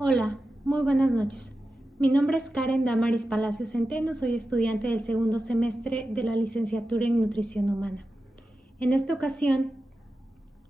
Hola, muy buenas noches. Mi nombre es Karen Damaris Palacios Centeno, soy estudiante del segundo semestre de la licenciatura en Nutrición Humana. En esta ocasión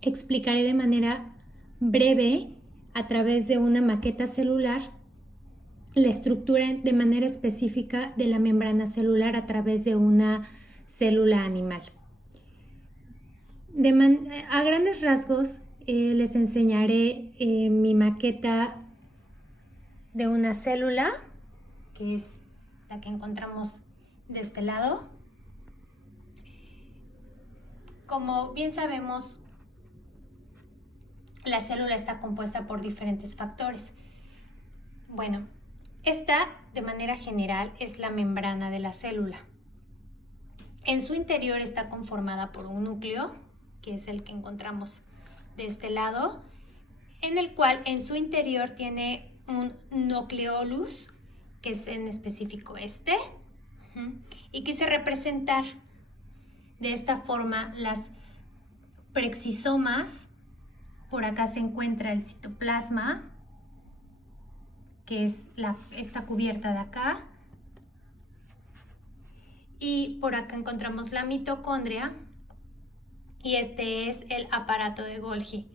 explicaré de manera breve, a través de una maqueta celular, la estructura de manera específica de la membrana celular a través de una célula animal. A grandes rasgos les enseñaré mi maqueta de una célula, que es la que encontramos de este lado. Como bien sabemos, la célula está compuesta por diferentes factores. Bueno, esta de manera general es la membrana de la célula. En su interior está conformada por un núcleo, que es el que encontramos de este lado, en el cual en su interior tiene un nucleolus, que es en específico este, y quise representar de esta forma las prexisomas. Por acá se encuentra el citoplasma, que es esta cubierta de acá, y por acá encontramos la mitocondria, y este es el aparato de Golgi,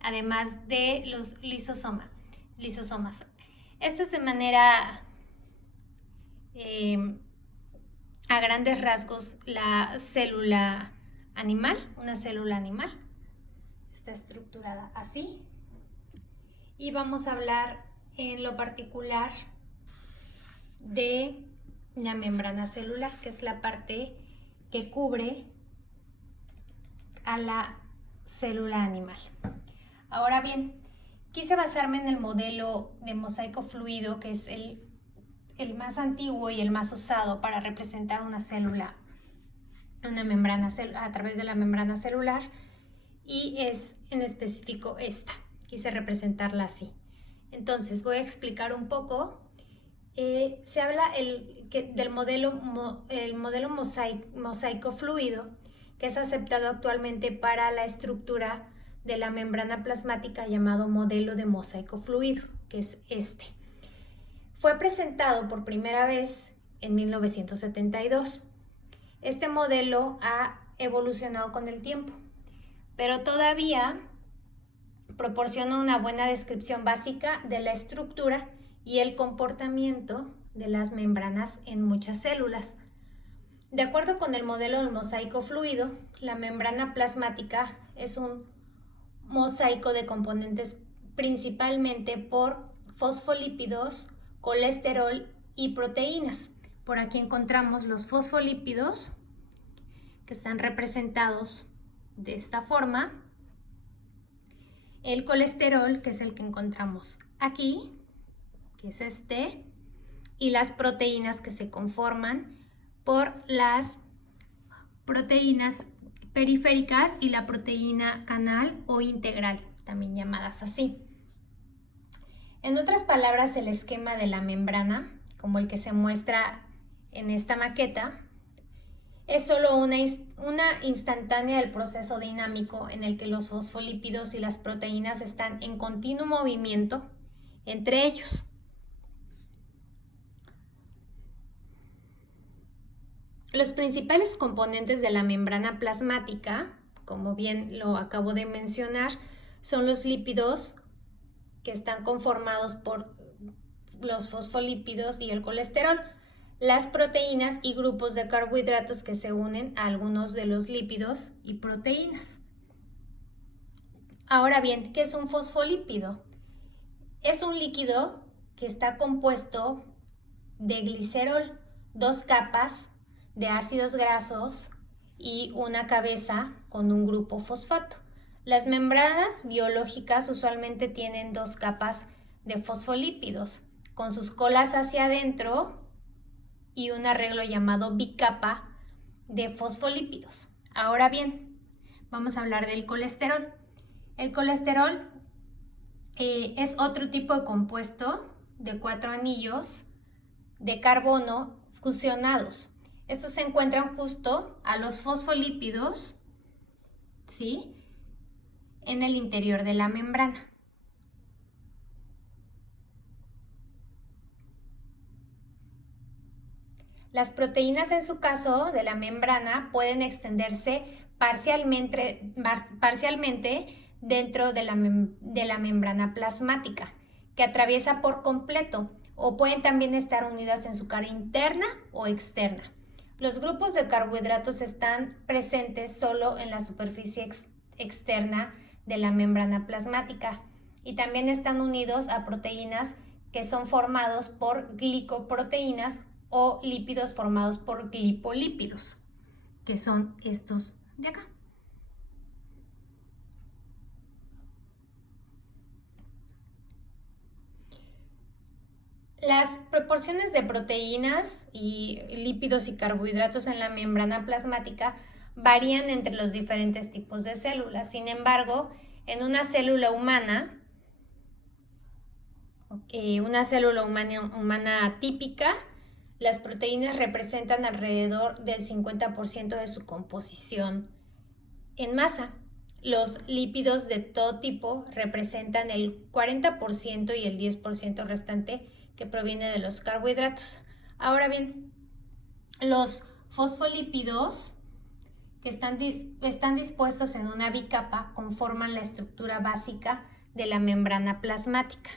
además de los lisosomas. Esta es de manera a grandes rasgos la célula animal, una célula animal. Está estructurada así. Y vamos a hablar en lo particular de la membrana celular, que es la parte que cubre a la célula animal. Ahora bien, quise basarme en el modelo de mosaico fluido, que es el más antiguo y el más usado para representar una célula, una membrana a través de la membrana celular, y es en específico esta. Quise representarla así. Entonces voy a explicar un poco. Se habla del modelo mosaico fluido, que es aceptado actualmente para la estructura de la membrana plasmática, llamado modelo de mosaico fluido, que es este. Fue presentado por primera vez en 1972. Este modelo ha evolucionado con el tiempo, pero todavía proporciona una buena descripción básica de la estructura y el comportamiento de las membranas en muchas células. De acuerdo con el modelo del mosaico fluido, la membrana plasmática es un mosaico de componentes principalmente por fosfolípidos, colesterol y proteínas. Por aquí encontramos los fosfolípidos, que están representados de esta forma, el colesterol, que es el que encontramos aquí, que es este, y las proteínas, que se conforman por las proteínas periféricas y la proteína canal o integral, también llamadas así. En otras palabras, el esquema de la membrana, como el que se muestra en esta maqueta, es solo una instantánea del proceso dinámico en el que los fosfolípidos y las proteínas están en continuo movimiento entre ellos. Los principales componentes de la membrana plasmática, como bien lo acabo de mencionar, son los lípidos, que están conformados por los fosfolípidos y el colesterol, las proteínas y grupos de carbohidratos que se unen a algunos de los lípidos y proteínas. Ahora bien, ¿qué es un fosfolípido? Es un líquido que está compuesto de glicerol, dos capas de ácidos grasos y una cabeza con un grupo fosfato. Las membranas biológicas usualmente tienen dos capas de fosfolípidos, con sus colas hacia adentro, y un arreglo llamado bicapa de fosfolípidos. Ahora bien, vamos a hablar del colesterol. El colesterol es otro tipo de compuesto de 4 anillos de carbono fusionados. Estos se encuentran justo a los fosfolípidos, ¿sí?, en el interior de la membrana. Las proteínas, en su caso de la membrana, pueden extenderse parcialmente dentro de la membrana plasmática, que atraviesa por completo, o pueden también estar unidas en su cara interna o externa. Los grupos de carbohidratos están presentes solo en la superficie externa de la membrana plasmática y también están unidos a proteínas que son formados por glicoproteínas o lípidos formados por glipolipidos, que son estos de acá. Las proporciones de proteínas y lípidos y carbohidratos en la membrana plasmática varían entre los diferentes tipos de células. Sin embargo, en una célula humana típica, las proteínas representan alrededor del 50% de su composición en masa. Los lípidos de todo tipo representan el 40% y el 10% restante que proviene de los carbohidratos. Ahora bien, los fosfolípidos que están dispuestos en una bicapa conforman la estructura básica de la membrana plasmática.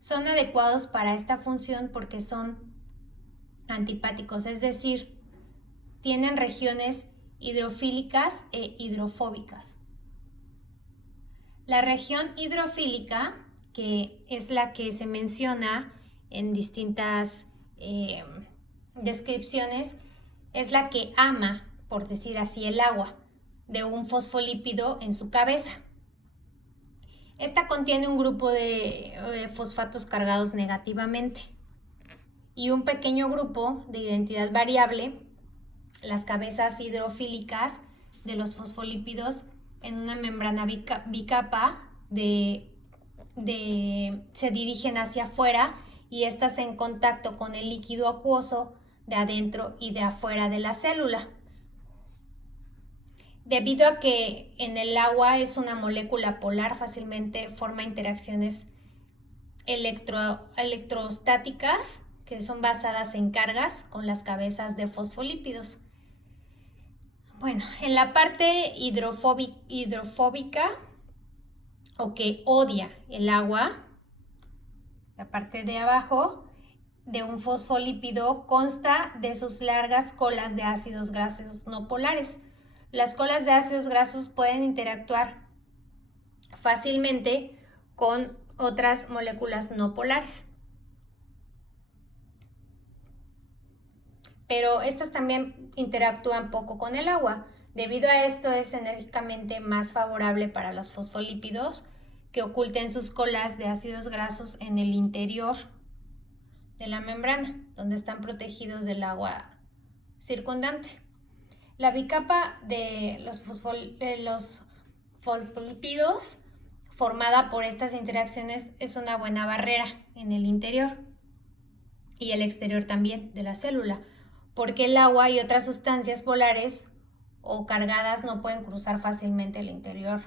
Son adecuados para esta función porque son antipáticos, es decir, tienen regiones hidrofílicas e hidrofóbicas. La región hidrofílica, que es la que se menciona en distintas descripciones, es la que ama, por decir así, el agua de un fosfolípido en su cabeza. Esta contiene un grupo de fosfatos cargados negativamente y un pequeño grupo de identidad variable, las cabezas hidrofílicas de los fosfolípidos en una membrana bicapa se dirigen hacia afuera y estas en contacto con el líquido acuoso de adentro y de afuera de la célula. Debido a que en el agua es una molécula polar, fácilmente forma interacciones electrostáticas que son basadas en cargas con las cabezas de fosfolípidos. Bueno, en la parte hidrofóbica o que odia el agua, la parte de abajo de un fosfolípido consta de sus largas colas de ácidos grasos no polares. Las colas de ácidos grasos pueden interactuar fácilmente con otras moléculas no polares, pero estas también interactúan poco con el agua. Debido a esto es enérgicamente más favorable para los fosfolípidos que oculten sus colas de ácidos grasos en el interior de la membrana, donde están protegidos del agua circundante. La bicapa de los fosfolípidos formada por estas interacciones es una buena barrera en el interior y el exterior también de la célula, porque el agua y otras sustancias polares o cargadas no pueden cruzar fácilmente el interior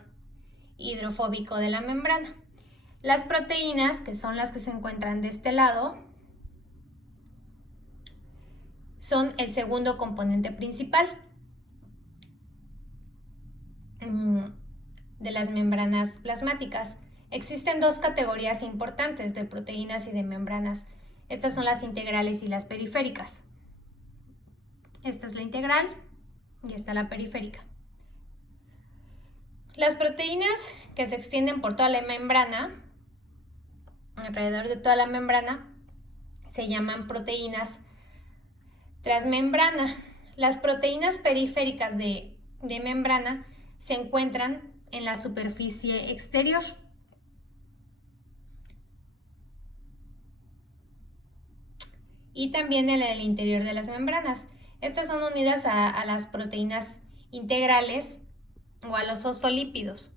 hidrofóbico de la membrana. Las proteínas, que son las que se encuentran de este lado, son el segundo componente principal de las membranas plasmáticas. Existen dos categorías importantes de proteínas y de membranas. Estas son las integrales y las periféricas. Esta es la integral y esta la periférica. Las proteínas que se extienden por toda la membrana, alrededor de toda la membrana, se llaman proteínas transmembrana. Las proteínas periféricas de membrana se encuentran en la superficie exterior. Y también en el interior de las membranas. Estas son unidas a las proteínas integrales o a los fosfolípidos.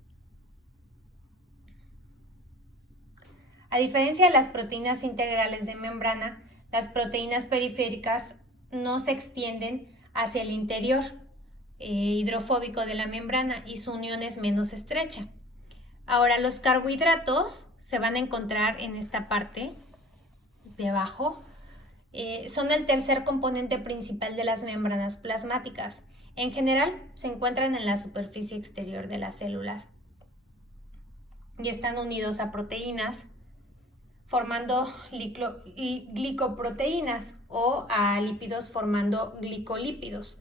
A diferencia de las proteínas integrales de membrana, las proteínas periféricas no se extienden hacia el interior hidrofóbico de la membrana y su unión es menos estrecha. Ahora, los carbohidratos se van a encontrar en esta parte abajo, son el tercer componente principal de las membranas plasmáticas. En general, se encuentran en la superficie exterior de las células y están unidos a proteínas, formando glicoproteínas, o a lípidos formando glicolípidos.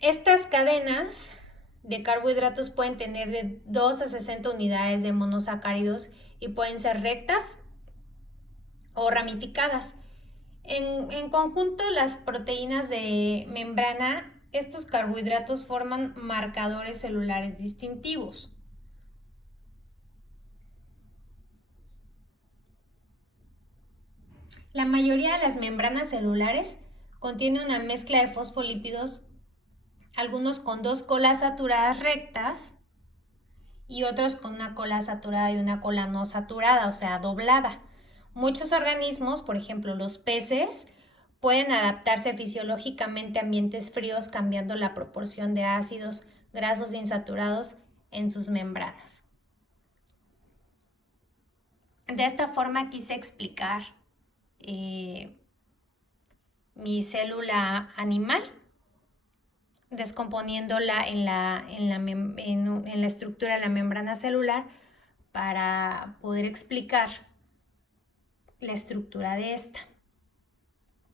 Estas cadenas de carbohidratos pueden tener de 2 a 60 unidades de monosacáridos y pueden ser rectas o ramificadas. En conjunto, las proteínas de membrana, estos carbohidratos forman marcadores celulares distintivos. La mayoría de las membranas celulares contienen una mezcla de fosfolípidos, algunos con 2 colas saturadas rectas y otros con una cola saturada y una cola no saturada, o sea, doblada. Muchos organismos, por ejemplo los peces, pueden adaptarse fisiológicamente a ambientes fríos cambiando la proporción de ácidos grasos insaturados en sus membranas. De esta forma quise explicar mi célula animal, descomponiéndola en la estructura de la membrana celular para poder explicar la estructura de esta.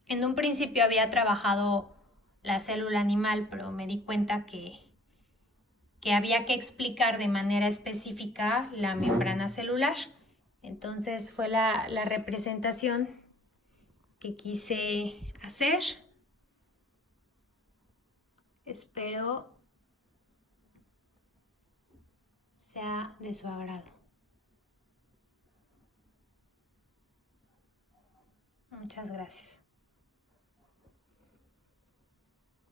En un principio había trabajado la célula animal, pero me di cuenta que había que explicar de manera específica la membrana celular. Entonces fue la representación que quise hacer. Espero sea de su agrado. Muchas gracias.